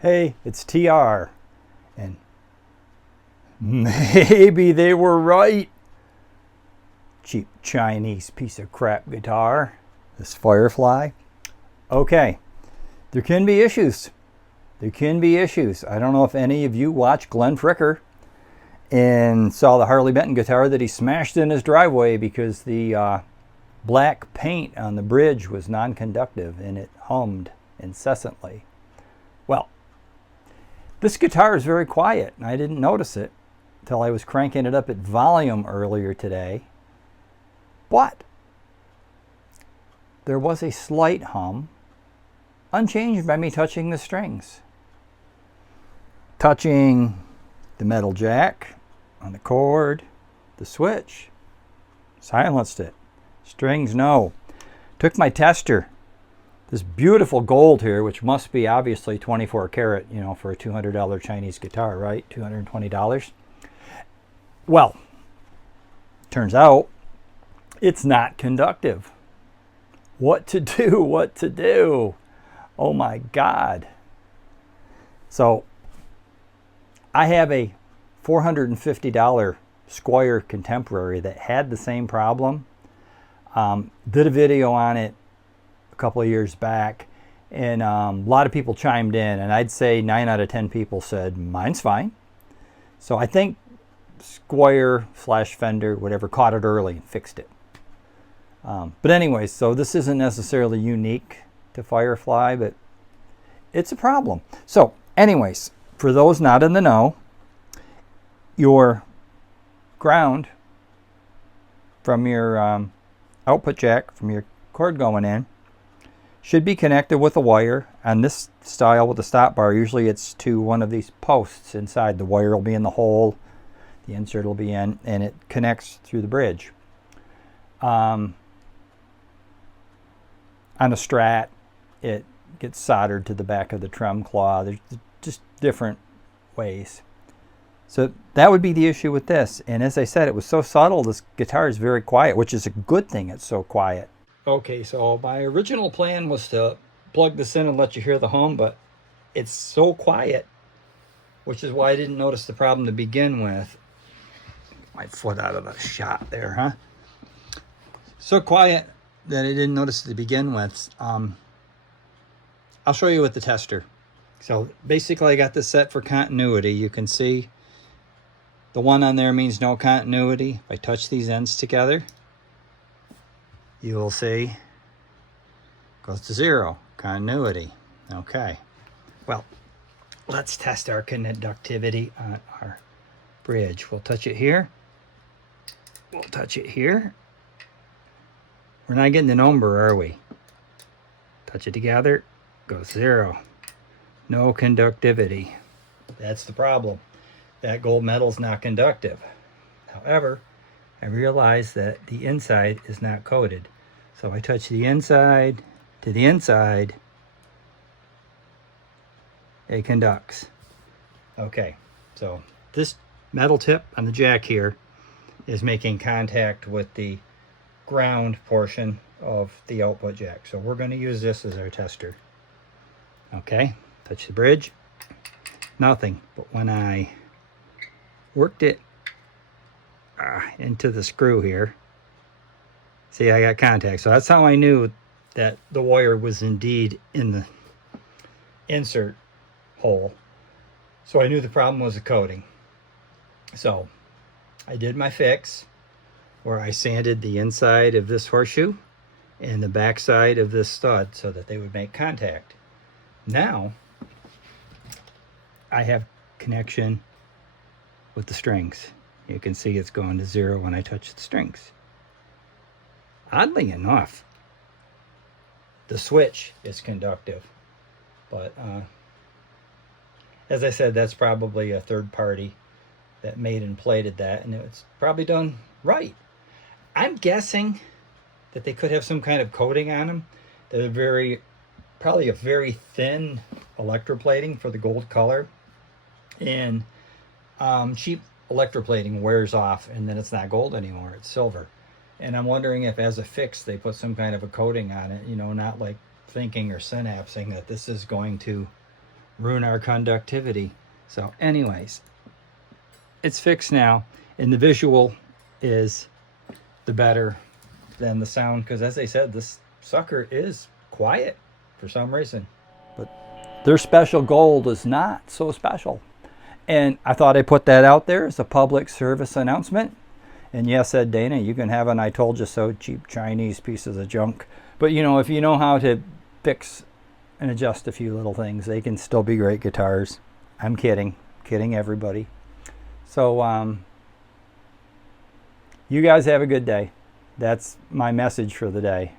Hey, it's TR, and maybe they were right. Cheap Chinese piece of crap guitar, this Firefly. Okay, there can be issues. There can be issues. I don't know if any of you watched Glenn Fricker and saw the Harley Benton guitar that he smashed in his driveway because the black paint on the bridge was non-conductive and it hummed incessantly. Well, this guitar is very quiet, and I didn't notice it until I was cranking it up at volume earlier today. But there was a slight hum, unchanged by me touching the strings. Touching the metal jack on the cord, the switch, silenced it. Strings, no. Took my tester. This beautiful gold here, which must be obviously 24 karat, you know, for a $200 Chinese guitar, right? $220. Well, turns out it's not conductive. What to do? What to do? Oh my God. So I have a $450 Squier Contemporary that had the same problem. Did a video on it a couple of years back, and a lot of people chimed in, and I'd say 9 out of 10 people said mine's fine. So I think Squier / Fender, whatever, caught it early and fixed it. But anyways, so this isn't necessarily unique to Firefly, but it's a problem. So anyways, for those not in the know, your ground from your output jack, from your cord going in, should be connected with a wire. On this style with the stop bar, usually it's to one of these posts inside. The wire will be in the hole, the insert will be in, and it connects through the bridge. On a Strat, it gets soldered to the back of the trem claw. There's just different ways. So that would be the issue with this. And as I said, it was so subtle. This guitar is very quiet, which is a good thing it's so quiet. Okay, so my original plan was to plug this in and let you hear the hum, but it's so quiet, which is why I didn't notice the problem to begin with. My foot out of the shot there, huh? So quiet that I didn't notice it to begin with. I'll show you with the tester. So basically I got this set for continuity. You can see the one on there means no continuity. If I touch these ends together, you will see goes to 0, continuity. Okay, well, let's test our conductivity on our bridge. We'll touch it here. We'll touch it here. We're not getting the number, are we? Touch it together, goes 0. No conductivity. That's the problem. That gold metal's not conductive. However, I realize that the inside is not coated. So I touch the inside to the inside, it conducts. Okay, so this metal tip on the jack here is making contact with the ground portion of the output jack. So we're going to use this as our tester. Okay, touch the bridge, nothing. But when I worked it into the screw here, see, I got contact. So that's how I knew that the wire was indeed in the insert hole. So I knew the problem was the coating. So I did my fix where I sanded the inside of this horseshoe and the back side of this stud so that they would make contact. Now I have connection with the strings. You can see it's going to 0 when I touch the strings. Oddly enough, the switch is conductive, but as I said, that's probably a third party that made and plated that, and it's probably done right. I'm guessing that they could have some kind of coating on them that are probably a very thin electroplating for the gold color, and cheap electroplating wears off and then it's not gold anymore, it's silver. And I'm wondering if as a fix they put some kind of a coating on it, you know, not like thinking or synapsing that this is going to ruin our conductivity. So anyways, it's fixed now, and the visual is the better than the sound, because as I said, this sucker is quiet for some reason. But their special gold is not so special. And I thought I'd put that out there as a public service announcement. And yes, said Dana, you can have an I told you so cheap Chinese pieces of junk. But you know, if you know how to fix and adjust a few little things, they can still be great guitars. I'm kidding everybody. So you guys have a good day. That's my message for the day.